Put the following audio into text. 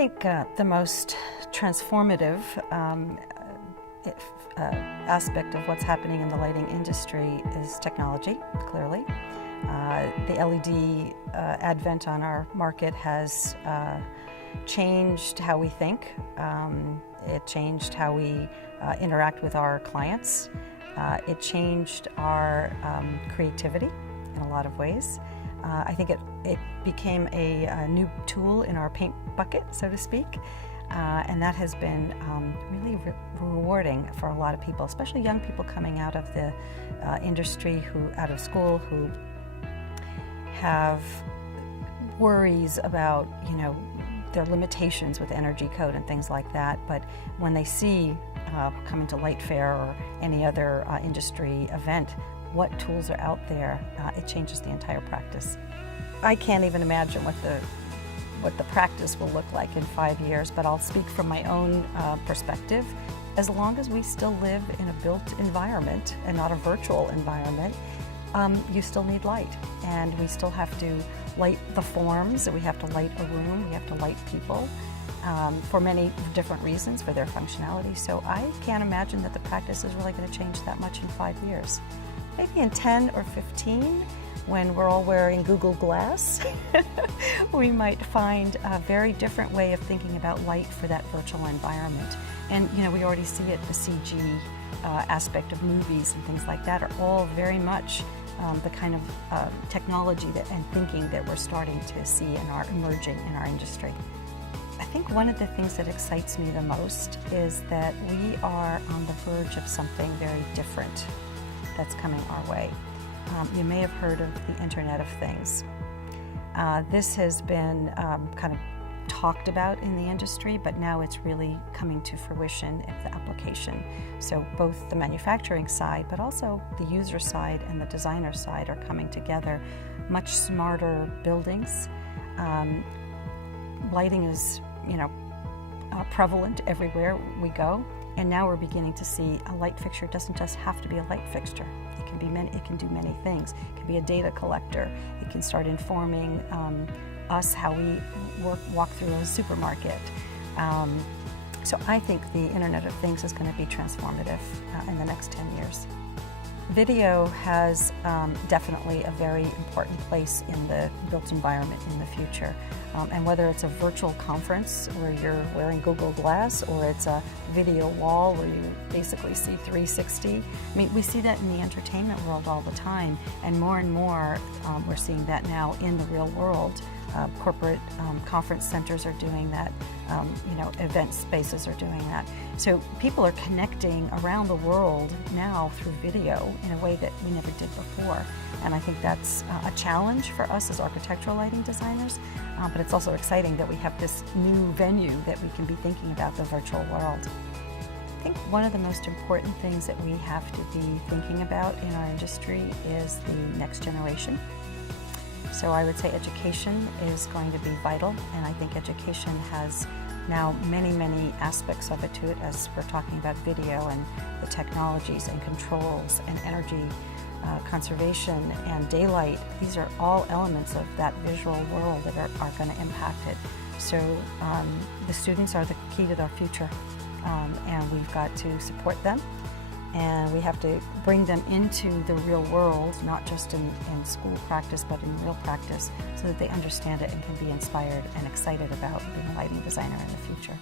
think the most transformative aspect of what's happening in the lighting industry is technology, clearly. The LED advent on our market has changed how we think. It changed how we interact with our clients. It changed our creativity in a lot of ways. I think it became a new tool in our paint bucket, so to speak, and that has been really rewarding for a lot of people, especially young people coming out of the industry, out of school, who have worries about, their limitations with energy code and things like that. But when they see coming to LightFair or any other industry event, what tools are out there, it changes the entire practice. I can't even imagine what the practice will look like in 5 years, but I'll speak from my own perspective. As long as we still live in a built environment and not a virtual environment, you still need light, and we still have to light the forms, we have to light a room, we have to light people for many different reasons, for their functionality. So I can't imagine that the practice is really going to change that much in 5 years. Maybe in 10 or 15, when we're all wearing Google Glass, we might find a very different way of thinking about light for that virtual environment. And we already see it, the CG aspect of movies and things like that are all very much the kind of technology and thinking that we're starting to see and are emerging in our industry. I think one of the things that excites me the most is that we are on the verge of something very different that's coming our way. You may have heard of the Internet of Things. This has been kind of talked about in the industry, but now it's really coming to fruition in the application. So both the manufacturing side, but also the user side and the designer side are coming together. Much smarter buildings. Lighting is, prevalent everywhere we go. And now we're beginning to see a light fixture doesn't just have to be a light fixture. It can do many things. It can be a data collector. It can start informing us how we walk through a supermarket. So I think the Internet of Things is going to be transformative in the next 10 years. Video has definitely a very important place in the built environment in the future. And whether it's a virtual conference where you're wearing Google Glass, or it's a video wall where you basically see 360, we see that in the entertainment world all the time, and more we're seeing that now in the real world. Corporate conference centers are doing that, event spaces are doing that. So people are connecting around the world now through video in a way that we never did before. And I think that's a challenge for us as architectural lighting designers, but it's also exciting that we have this new venue that we can be thinking about the virtual world. I think one of the most important things that we have to be thinking about in our industry is the next generation. So I would say education is going to be vital, and I think education has now many aspects of it to it, as we're talking about video and the technologies and controls and energy conservation and daylight. These are all elements of that visual world that are going to impact it. So the students are the key to their future, and we've got to support them. And we have to bring them into the real world, not just in school practice, but in real practice, so that they understand it and can be inspired and excited about being a lighting designer in the future.